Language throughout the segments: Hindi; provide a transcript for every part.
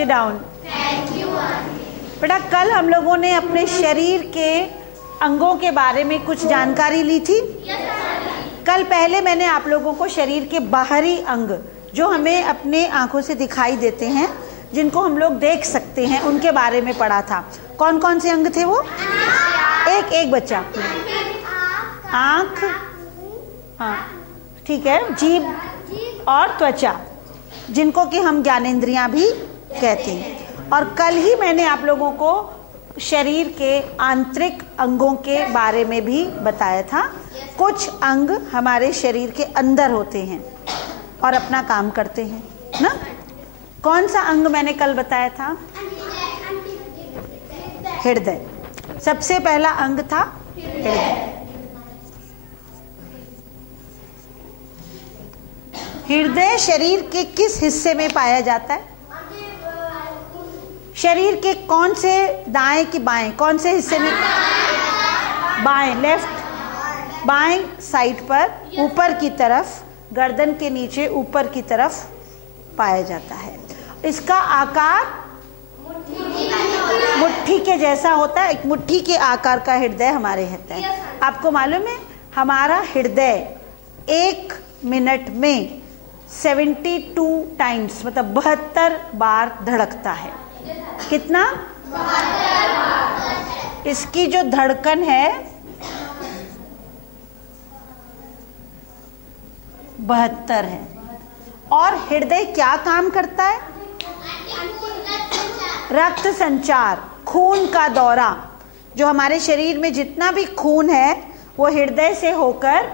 Sit down. बेटा कल हम लोगों ने अपने शरीर के अंगों के बारे में कुछ जानकारी ली थी। कल पहले मैंने आप लोगों को शरीर के बाहरी अंग जो हमें अपने आंखों से दिखाई देते हैं, जिनको हम लोग देख सकते हैं, उनके बारे में पढ़ा था। कौन कौन से अंग थे वो? एक बच्चा। आंख, हाँ ठीक है, जीभ और त्वचा, जिनको कि हम ज्ञानेंद्रियां भी कहते हैं। और कल ही मैंने आप लोगों को शरीर के आंतरिक अंगों के बारे में भी बताया था। कुछ अंग हमारे शरीर के अंदर होते हैं और अपना काम करते हैं ना। कौन सा अंग मैंने कल बताया था? हृदय। सबसे पहला अंग था हृदय। हृदय शरीर के किस हिस्से में पाया जाता है? शरीर के कौन से, दाएं कि बाएं, कौन से हिस्से में? बाएं, लेफ्ट, बाएं साइड पर ऊपर की तरफ, गर्दन के नीचे ऊपर की तरफ पाया जाता है। इसका आकार मुट्ठी के जैसा होता है। एक मुट्ठी के आकार का हृदय हमारे होता है। आपको मालूम है हमारा हृदय 1 मिनट में 72 टाइम्स, मतलब 72 बार धड़कता है। कितना? 72। इसकी जो धड़कन है 72 है। और हृदय क्या काम करता है? रक्त संचार, खून का दौरा। जो हमारे शरीर में जितना भी खून है वो हृदय से होकर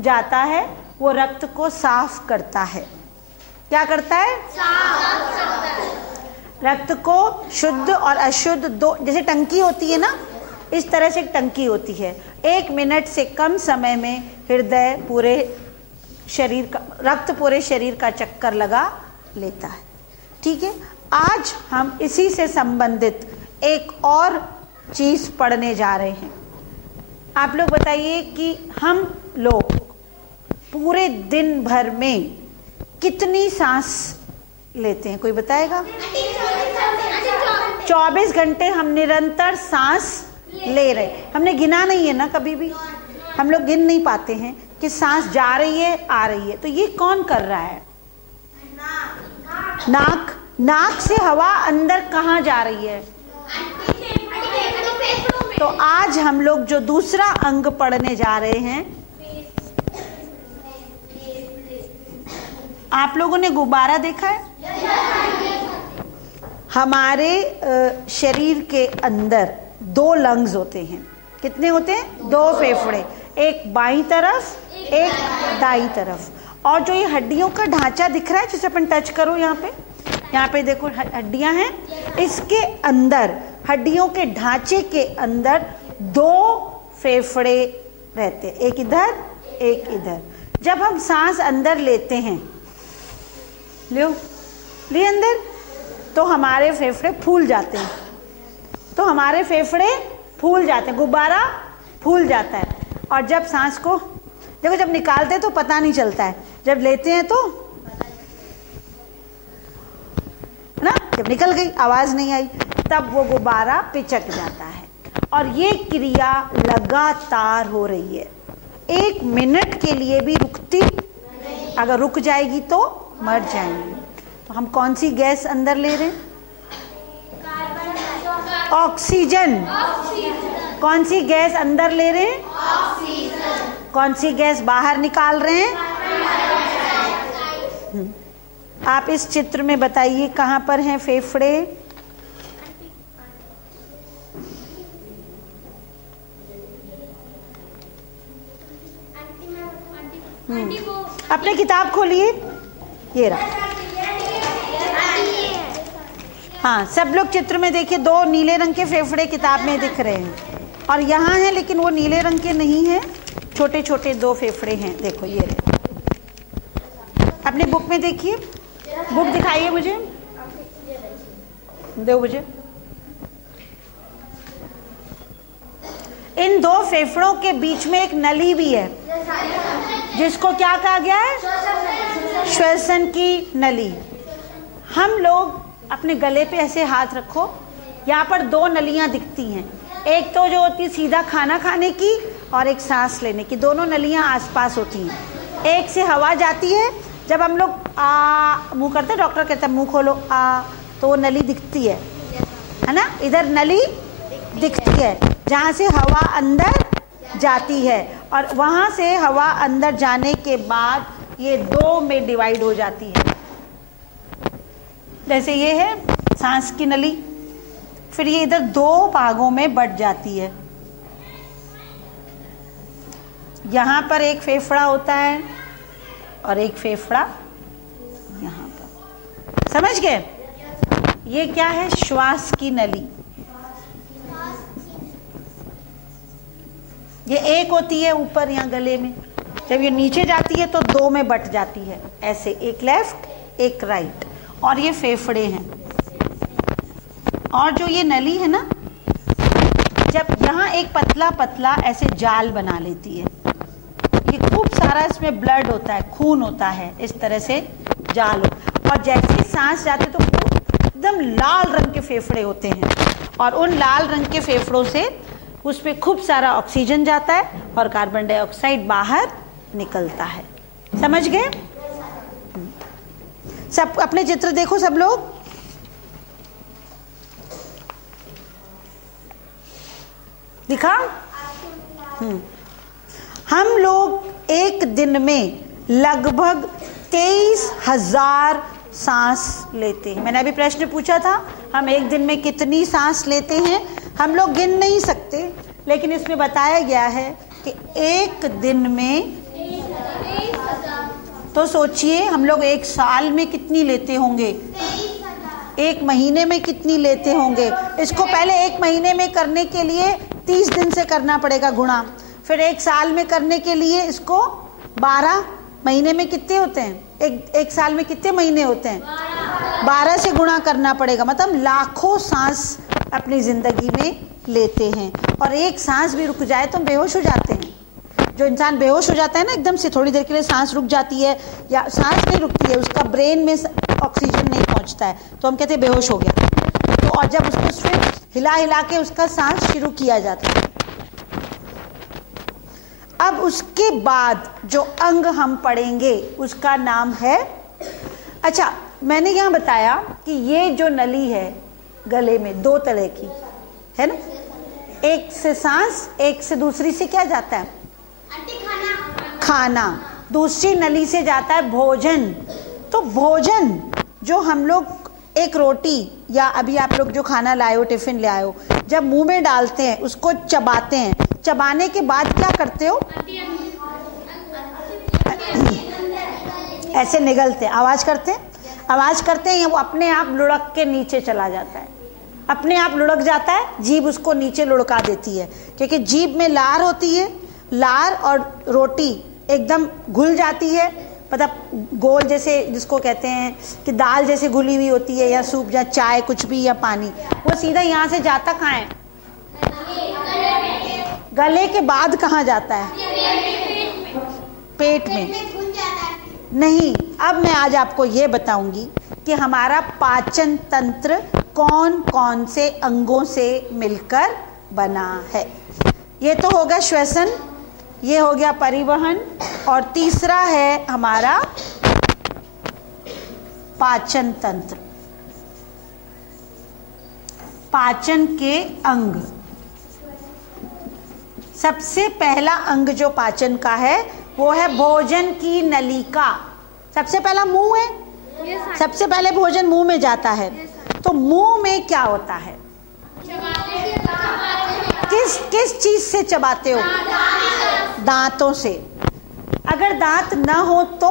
जाता है, वो रक्त को साफ करता है। क्या करता है? साफ करता है। रक्त को शुद्ध और अशुद्ध दो, जैसे टंकी होती है ना, इस तरह से एक टंकी होती है। 1 मिनट से कम समय में हृदय पूरे शरीर का, रक्त पूरे शरीर का चक्कर लगा लेता है। ठीक है, आज हम इसी से संबंधित एक और चीज पढ़ने जा रहे हैं। आप लोग बताइए कि हम लोग पूरे दिन भर में कितनी सांस लेते हैं? कोई बताएगा? 24 घंटे हम निरंतर सांस ले रहे। हमने गिना नहीं है ना कभी भी, हम लोग गिन नहीं पाते हैं कि सांस जा रही है, आ रही है। तो ये कौन कर रहा है? नाक। नाक से हवा अंदर कहाँ जा रही है? तो आज हम लोग जो दूसरा अंग पढ़ने जा रहे हैं, आप लोगों ने गुब्बारा देखा है? हमारे शरीर के अंदर 2 लंग्स होते हैं। कितने होते हैं? 2 फेफड़े, एक बाईं तरफ, एक दाईं तरफ। और जो ये हड्डियों का ढांचा दिख रहा है, जिसे अपन टच करो, यहाँ पे देखो हड्डियां हैं। इसके अंदर, हड्डियों के ढांचे के अंदर 2 फेफड़े रहते हैं, एक इधर एक इधर। जब हम सांस अंदर लेते हैं, ले अंदर, तो हमारे फेफड़े फूल जाते हैं। तो हमारे फेफड़े फूल जाते हैं, गुब्बारा फूल जाता है। और जब सांस को देखो, जब निकालते हैं तो पता नहीं चलता है, जब लेते हैं तो ना, जब निकल गई आवाज नहीं आई, तब वो गुब्बारा पिचक जाता है। और ये क्रिया लगातार हो रही है, 1 मिनट के लिए भी रुकती। अगर रुक जाएगी तो मर जाएंगे। तो हम कौन सी गैस अंदर ले रहे हैं? ऑक्सीजन। कौन सी गैस अंदर ले रहे हैं? ऑक्सीजन। कौन सी गैस बाहर निकाल रहे हैं? आप इस चित्र में बताइए कहां पर हैं फेफड़े? अपने किताब खोलिए, ये रहा। हाँ, सब लोग चित्र में देखिए, 2 नीले रंग के फेफड़े किताब में दिख रहे हैं। और यहाँ हैं, लेकिन वो नीले रंग के नहीं हैं, छोटे छोटे 2 फेफड़े हैं। देखो ये रहे। अपने बुक में देखिए, बुक दिखाइए मुझे, दो मुझे। इन 2 फेफड़ों के बीच में एक नली भी है, जिसको क्या कहा गया है? श्वसन की नली। हम लोग अपने गले पे ऐसे हाथ रखो। यहाँ पर दो नलियाँ दिखती हैं, एक तो जो होती है सीधा खाना खाने की और एक सांस लेने की, दोनों नलियाँ आसपास होती हैं। एक से हवा जाती है, जब हम लोग आ मुँह करते हैं, डॉक्टर कहता है मुँह खोलो आ, तो वो नली दिखती है ना, इधर नली दिखती है जहाँ से हवा अंदर जाती है, और वहाँ से हवा अंदर जाने के बाद ये दो में डिवाइड हो जाती है। जैसे ये है सांस की नली, फिर ये इधर दो भागों में बट जाती है। यहाँ पर एक फेफड़ा होता है और एक फेफड़ा यहाँ पर, समझ गए? ये क्या है? श्वास की नली। ये एक होती है ऊपर यहाँ गले में, जब ये नीचे जाती है तो दो में बट जाती है, ऐसे एक लेफ्ट एक राइट, और ये फेफड़े हैं। और जो ये नली है ना, जब यहाँ एक पतला पतला ऐसे जाल बना लेती है, ये खूब सारा इसमें ब्लड होता है, खून होता है, इस तरह से जाल होता, और जैसे सांस जाते तो एकदम लाल रंग के फेफड़े होते हैं, और उन लाल रंग के फेफड़ों से उसमें खूब सारा ऑक्सीजन जाता है और कार्बन डाइऑक्साइड बाहर निकलता है। समझ गए? सब अपने चित्र देखो सब लोग। दिखा? हम लोग एक दिन में लगभग 23,000 सांस लेते हैं। मैंने अभी प्रश्न पूछा था, हम एक दिन में कितनी सांस लेते हैं? हम लोग गिन नहीं सकते, लेकिन इसमें बताया गया है कि एक दिन में, तो सोचिए हम लोग एक साल में कितनी लेते होंगे, एक महीने में कितनी लेते होंगे। इसको पहले एक महीने में करने के लिए 30 दिन से करना पड़ेगा गुणा, फिर एक साल में करने के लिए इसको 12 महीने में कितने होते हैं, एक साल में कितने महीने होते हैं, 12 से गुणा करना पड़ेगा। मतलब लाखों सांस अपनी जिंदगी में लेते हैं, और एक सांस भी रुक जाए तो बेहोश हो जाते हैं। जो इंसान बेहोश हो जाता है ना, एकदम से थोड़ी देर के लिए सांस रुक जाती है, या सांस नहीं रुकती है, उसका ब्रेन में ऑक्सीजन नहीं पहुंचता है, तो हम कहते हैं बेहोश हो गया। तो और जब उसको फिर हिला हिला के उसका सांस शुरू किया जाता है। अब उसके बाद जो अंग हम पढ़ेंगे उसका नाम है, अच्छा मैंने यहाँ बताया कि ये जो नली है गले में दो तरह की है ना, एक से सांस, एक से दूसरी से क्या जाता है, खाना, दूसरी नली से जाता है भोजन। तो भोजन जो हम लोग एक रोटी, या अभी आप लोग जो खाना लाए हो, टिफिन ले आए हो, जब मुंह में डालते हैं उसको चबाते हैं, चबाने के बाद क्या करते हो, ऐसे निगलते हैं, आवाज करते हैं, आवाज करते हैं, वो अपने आप लुढ़क के नीचे चला जाता है, अपने आप लुढ़क जाता है, जीभ उसको नीचे लुढ़का देती है, क्योंकि जीभ में लार होती है, लार और रोटी एकदम घुल जाती है, मतलब गोल जैसे जिसको कहते हैं कि दाल जैसे घुली हुई होती है, या सूप या चाय कुछ भी या पानी, वो सीधा यहाँ से जाता कहाँ है, गले के बाद कहाँ जाता है, पेट में नहीं। अब मैं आज आपको ये बताऊंगी कि हमारा पाचन तंत्र कौन कौन से अंगों से मिलकर बना है। ये तो होगा श्वसन, ये हो गया परिवहन, और तीसरा है हमारा पाचन तंत्र, पाचन के अंग। सबसे पहला अंग जो पाचन का है वो है भोजन की नलिका। सबसे पहला मुंह है, सबसे पहले भोजन मुंह में जाता है। तो मुंह में क्या होता है, किस चीज से चबाते हो, दांतों से। अगर दांत ना हो तो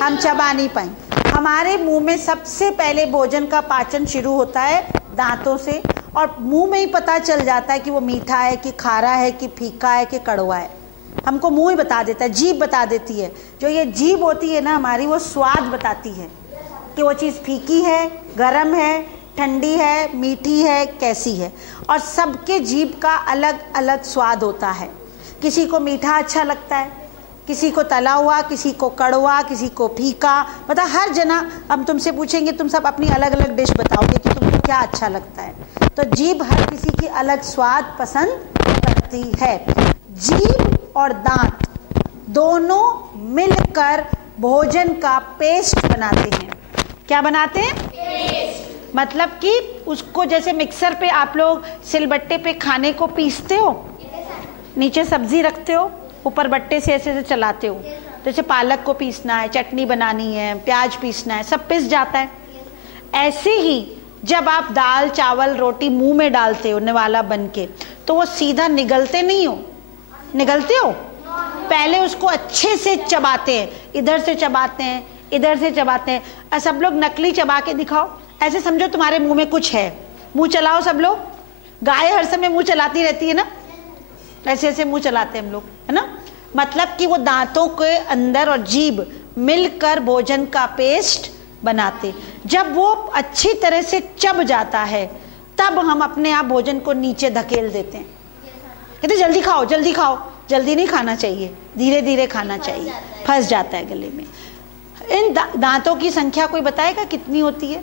हम चबा नहीं पाएंगे। हमारे मुंह में सबसे पहले भोजन का पाचन शुरू होता है दांतों से, और मुंह में ही पता चल जाता है कि वो मीठा है कि खारा है कि फीका है कि कड़वा है। हमको मुंह ही बता देता है, जीभ बता देती है। जो ये जीभ होती है ना हमारी, वो स्वाद बताती है कि वो चीज़ फीकी है, गरम है, ठंडी है, मीठी है, कैसी है। और सबके जीभ का अलग अलग स्वाद होता है। किसी को मीठा अच्छा लगता है, किसी को तला हुआ, किसी को कड़वा, किसी को फीका, मतलब हर जना। हम तुमसे पूछेंगे, तुम सब अपनी अलग अलग डिश बताओगे कि तुमको क्या अच्छा लगता है। तो जीभ हर किसी की अलग स्वाद पसंद करती है। जीभ और दांत दोनों मिलकर भोजन का पेस्ट बनाते हैं। क्या बनाते हैं? पेस्ट। मतलब कि उसको जैसे मिक्सर पे आप लोग सिलबट्टे पे खाने को पीसते हो, नीचे सब्जी रखते हो, ऊपर बट्टे से ऐसे ऐसे चलाते हो। जैसे पालक को पीसना है, चटनी बनानी है, प्याज पीसना है, सब पिस जाता है। ऐसे ही जब आप दाल चावल रोटी मुंह में डालते हो निवाला बन के, तो वो सीधा निगलते नहीं हो, निगलते हो, पहले उसको अच्छे से चबाते हैं, इधर से चबाते हैं, इधर से चबाते हैं। और सब लोग नकली चबा के दिखाओ, ऐसे समझो तुम्हारे मुंह में कुछ है, मुंह चलाओ सब लोग। गाय हर समय मुंह चलाती रहती है ना, ऐसे ऐसे मुंह चलाते हैं हम लोग, है ना। मतलब कि वो दांतों के अंदर और जीभ मिलकर भोजन का पेस्ट बनाते। जब वो अच्छी तरह से चब जाता है, तब हम अपने आप भोजन को नीचे धकेल देते हैं। कहते जल्दी खाओ, जल्दी खाओ। जल्दी नहीं खाना चाहिए, धीरे धीरे खाना चाहिए, फंस जाता है गले में। इन दांतों की संख्या कोई बताएगा कितनी होती है?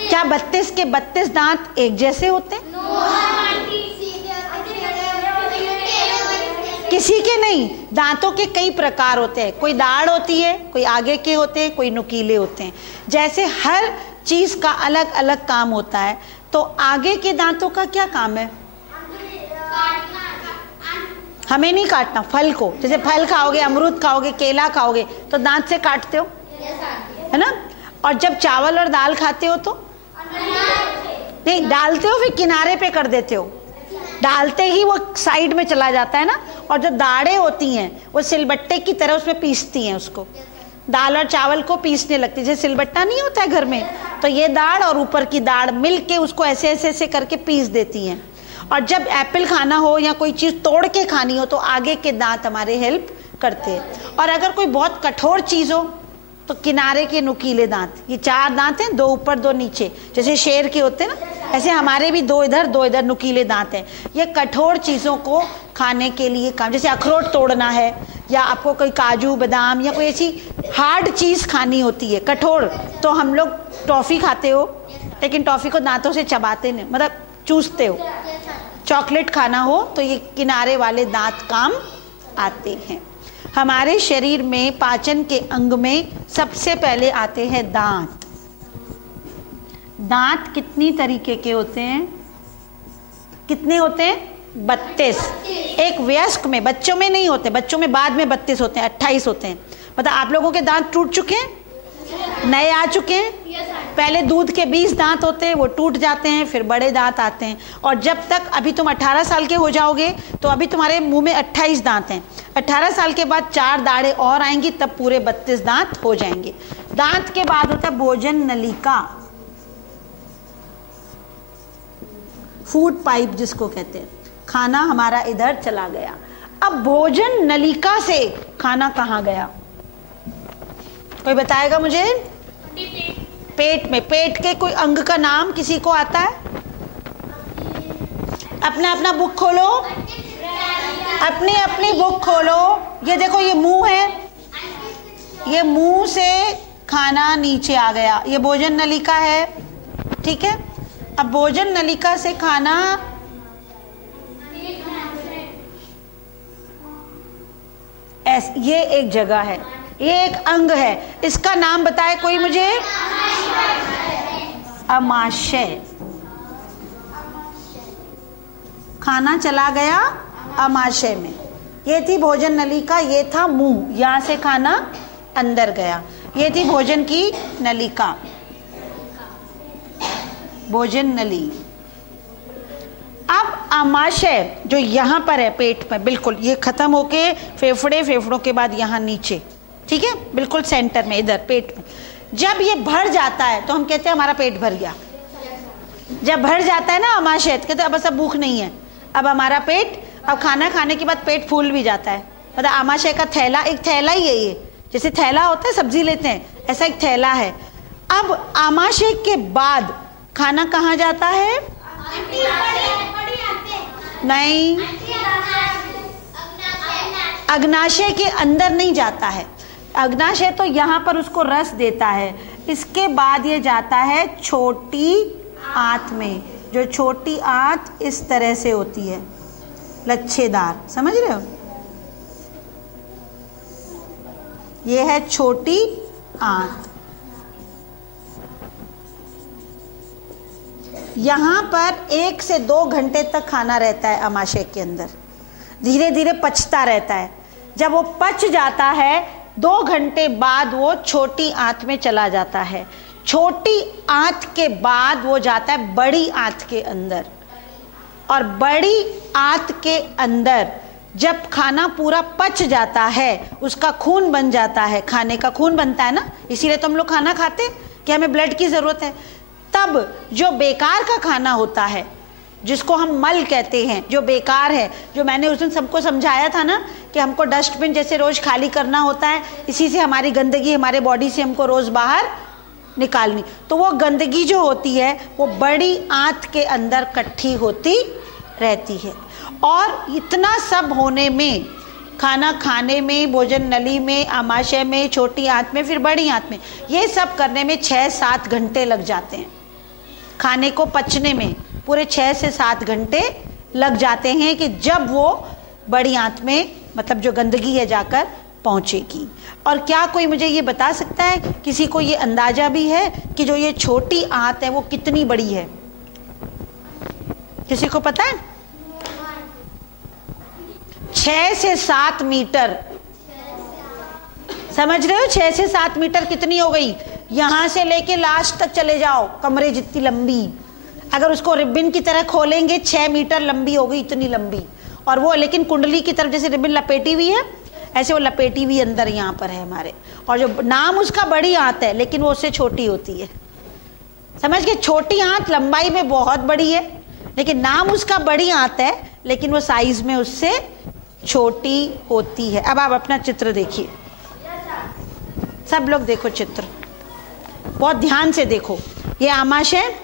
क्या 32 के 32 दांत एक जैसे होते हैं? किसी के नहीं। दांतों के कई प्रकार होते हैं, कोई दाढ़ होती है, कोई आगे के होते हैं, कोई नुकीले होते हैं। जैसे हर चीज का अलग अलग काम होता है, तो आगे के दांतों का क्या काम है? हमें नहीं काटना फल को। जैसे फल खाओगे, अमरूद खाओगे, केला खाओगे, तो दांत से काटते हो, है ना। और जब चावल और दाल खाते हो तो नहीं डालते हो, फिर किनारे पे कर देते हो, डालते ही वो साइड में चला जाता है ना। और जो दाढ़ें होती हैं वो सिलबट्टे की तरह उसमें पीसती हैं उसको, दाल और चावल को पीसने लगती है। जैसे सिलबट्टा नहीं होता है घर में, तो ये दाढ़ और ऊपर की दाढ़ मिल के उसको ऐसे ऐसे ऐसे करके पीस देती हैं। और जब एप्पल खाना हो या कोई चीज़ तोड़ के खानी हो, तो आगे के दांत हमारे हेल्प करते हैं। और अगर कोई बहुत कठोर चीज़ हो, तो किनारे के नुकीले दांत, ये 4 दांत हैं, 2 ऊपर 2 नीचे, जैसे शेर के होते हैं ना, ऐसे हमारे भी 2 इधर 2 इधर नुकीले दांत हैं। ये कठोर चीज़ों को खाने के लिए काम, जैसे अखरोट तोड़ना है, या आपको कोई काजू बादाम या कोई ऐसी हार्ड चीज़ खानी होती है कठोर, तो हम लोग टॉफ़ी खाते हो, लेकिन टॉफ़ी को दांतों से चबाते नहीं, मतलब चूसते हो। चॉकलेट खाना हो तो ये किनारे वाले दांत काम आते हैं। हमारे शरीर में पाचन के अंग में सबसे पहले आते हैं दांत। दांत कितनी तरीके के होते हैं? कितने होते हैं? 32। एक वयस्क में, बच्चों में नहीं होते, बच्चों में बाद में 32 होते हैं, 28 होते हैं। मतलब आप लोगों के दांत टूट चुके हैं, नए आ चुके हैं। पहले दूध के 20 दांत होते हैं, वो टूट जाते हैं, फिर बड़े दांत आते हैं। और जब तक अभी तुम 18 साल के हो जाओगे, तो अभी तुम्हारे मुंह में 28 दांत हैं। 18 साल के बाद 4 दाढ़ें और आएंगी, तब पूरे 32 दांत हो जाएंगे। दांत के बाद होता है भोजन नलिका, फूड पाइप जिसको कहते हैं। खाना हमारा इधर चला गया। अब भोजन नलिका से खाना कहाँ गया? कोई बताएगा मुझे? पेट में। पेट के कोई अंग का नाम किसी को आता है? अपना अपना बुक खोलो, अपनी अपनी बुक खोलो। ये देखो, ये मुंह है, ये मुंह से खाना नीचे आ गया, ये भोजन नलिका है, ठीक है। अब भोजन नलिका से खाना ये एक जगह है, ये एक अंग है, इसका नाम बताए कोई मुझे? अमाशय। खाना चला गया अमाशय में। ये थी भोजन नलिका, ये था मुंह, यहां से खाना अंदर गया। ये थी भोजन की नलिका, भोजन नली। अब अमाशय जो यहाँ पर है पेट में, बिल्कुल ये खत्म होके फेफड़े, फेफड़ों के बाद यहाँ नीचे, ठीक है, बिल्कुल सेंटर में, इधर पेट में। जब ये भर जाता है तो हम कहते हैं हमारा पेट भर गया। जब भर जाता है ना अमाशय, कहते हैं बस अब भूख नहीं है, अब हमारा पेट, अब खाना खाने के बाद पेट फूल भी जाता है। मतलब अमाशय का थैला, एक थैला ही है ये, जैसे थैला होता है सब्जी लेते हैं, ऐसा एक थैला है। अब अमाशय के बाद खाना कहाँ जाता है? नहीं, अग्नाशय के अंदर नहीं जाता है। अग्नाशय तो यहाँ पर उसको रस देता है, इसके बाद ये जाता है छोटी आंत में। जो छोटी आंत इस तरह से होती है, लच्छेदार, समझ रहे हो? ये है छोटी आंत। यहाँ पर 1 से 2 घंटे तक खाना रहता है आमाशय के अंदर, धीरे धीरे पचता रहता है। जब वो पच जाता है 2 घंटे बाद वो छोटी आंत में चला जाता है। छोटी आंत के बाद वो जाता है बड़ी आंत के अंदर, और बड़ी आंत के अंदर जब खाना पूरा पच जाता है, उसका खून बन जाता है, खाने का खून बनता है ना, इसीलिए तो हम लोग खाना खाते हैं कि हमें ब्लड की ज़रूरत है। तब जो बेकार का खाना होता है, जिसको हम मल कहते हैं, जो बेकार है, जो मैंने उस दिन सबको समझाया था ना कि हमको डस्टबिन जैसे रोज़ खाली करना होता है, इसी से हमारी गंदगी हमारे बॉडी से हमको रोज़ बाहर निकालनी। तो वो गंदगी जो होती है वो बड़ी आंत के अंदर इकट्ठी होती रहती है। और इतना सब होने में, खाना खाने में, भोजन नली में, आमाशय में, छोटी आंत में, फिर बड़ी आंत में, ये सब करने में 6-7 घंटे लग जाते हैं। खाने को पचने में पूरे 6 से 7 घंटे लग जाते हैं कि जब वो बड़ी आंत में, मतलब जो गंदगी है, जाकर पहुंचेगी। और क्या कोई मुझे ये बता सकता है, किसी को ये अंदाजा भी है कि जो ये छोटी आंत है वो कितनी बड़ी है? किसी को पता है? 6 से 7 मीटर। समझ रहे हो? 6 से 7 मीटर कितनी हो गई? यहां से लेके लास्ट तक चले जाओ, कमरे जितनी लंबी। अगर उसको रिबन की तरह खोलेंगे 6 मीटर लंबी हो गई, इतनी लंबी। और वो लेकिन कुंडली की तरफ जैसे रिबन लपेटी हुई है, ऐसे वो लपेटी हुई अंदर यहाँ पर है हमारे। और जो नाम उसका बड़ी आंत है, लेकिन वो उससे छोटी होती है। समझ गए? छोटी आंत लंबाई में बहुत बड़ी है, लेकिन नाम उसका बड़ी आंत है, लेकिन वो साइज में उससे छोटी होती है। अब आप अपना चित्र देखिए, सब लोग देखो चित्र, बहुत ध्यान से देखो। ये आमाशय,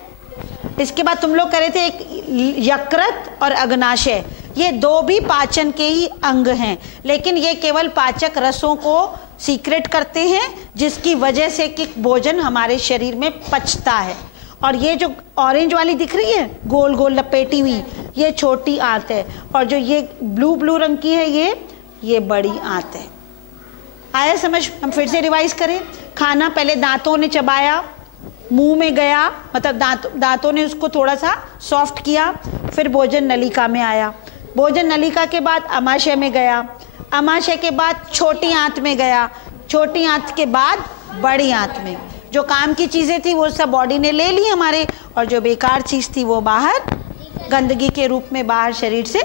इसके बाद तुम लोग कह रहे थे एक यकृत और अग्नाशय, ये 2 भी पाचन के ही अंग हैं, लेकिन ये केवल पाचक रसों को सीक्रेट करते हैं, जिसकी वजह से कि भोजन हमारे शरीर में पचता है। और ये जो ऑरेंज वाली दिख रही है गोल गोल लपेटी हुई, ये छोटी आंत है, और जो ये ब्लू ब्लू रंग की है ये बड़ी आंत है। आया समझ? हम फिर से रिवाइज करें। खाना पहले दांतों ने चबाया, मुंह में गया, मतलब दांतों ने उसको थोड़ा सा सॉफ्ट किया, फिर भोजन नलिका में आया, भोजन नलिका के बाद आमाशय में गया, आमाशय के बाद छोटी आंत में गया, छोटी आंत के बाद बड़ी आंत में। जो काम की चीजें थी वो सब बॉडी ने ले ली हमारे, और जो बेकार चीज थी वो बाहर गंदगी के रूप में बाहर शरीर से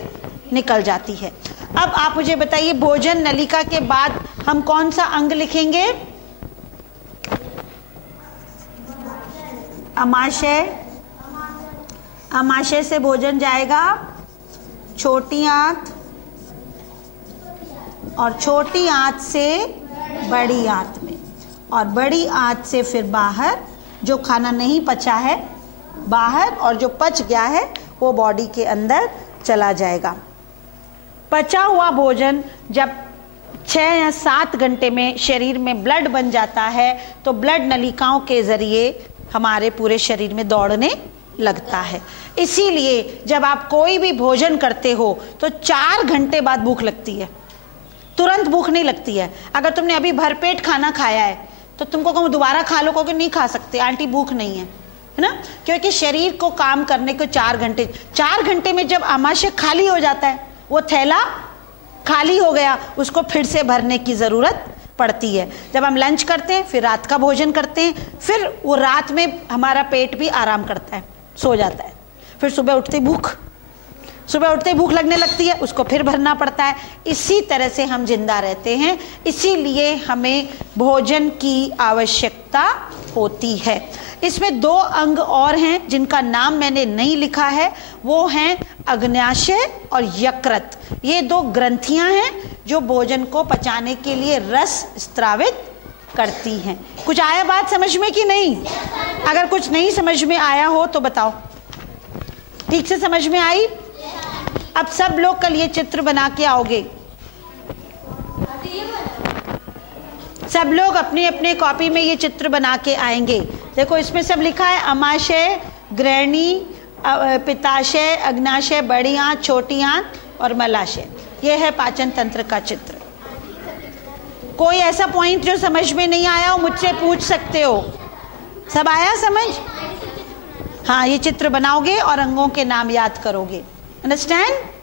निकल जाती है। अब आप मुझे बताइए, भोजन नलिका के बाद हम कौन सा अंग लिखेंगे? आमाशय। आमाशय से भोजन जाएगा छोटी आंत, और छोटी आंत से बड़ी आंत में, और बड़ी आंत से फिर बाहर, जो खाना नहीं पचा है बाहर, और जो पच गया है वो बॉडी के अंदर चला जाएगा। पचा हुआ भोजन जब 6 या 7 घंटे में शरीर में ब्लड बन जाता है, तो ब्लड नलिकाओं के जरिए हमारे पूरे शरीर में दौड़ने लगता है। इसीलिए जब आप कोई भी भोजन करते हो तो 4 घंटे बाद भूख लगती है, तुरंत भूख नहीं लगती है। अगर तुमने अभी भरपेट खाना खाया है तो तुमको कहूँ दोबारा खा लो, कहोगे नहीं खा सकते आंटी, भूख नहीं है ना, क्योंकि शरीर को काम करने को 4 घंटे में जब आमाशय खाली हो जाता है, वो थैला खाली हो गया, उसको फिर से भरने की जरूरत पड़ती है। जब हम लंच करते हैं, फिर रात का भोजन करते हैं, फिर वो रात में हमारा पेट भी आराम करता है, सो जाता है, फिर सुबह उठते भूख लगने लगती है, उसको फिर भरना पड़ता है। इसी तरह से हम जिंदा रहते हैं, इसीलिए हमें भोजन की आवश्यकता होती है। इसमें 2 अंग और हैं जिनका नाम मैंने नहीं लिखा है, वो हैं अग्न्याशय और यकृत। ये 2 ग्रंथियां हैं जो भोजन को पचाने के लिए रस स्त्रावित करती हैं। कुछ आया बात समझ में कि नहीं? अगर कुछ नहीं समझ में आया हो तो बताओ। ठीक से समझ में आई? अब सब लोग कल ये चित्र बना के आओगे। सब लोग अपने अपने कॉपी में ये चित्र बना के आएंगे। देखो इसमें सब लिखा है, अमाशय, ग्रहणी, पित्ताशय, अग्नाशय, बड़ी आंत, छोटी आंत और मलाशय। ये है पाचन तंत्र का चित्र। कोई ऐसा पॉइंट जो समझ में नहीं आया हो मुझसे पूछ सकते हो। सब आया समझ? हाँ, ये चित्र बनाओगे और अंगों के नाम याद करोगे। अंडरस्टैंड?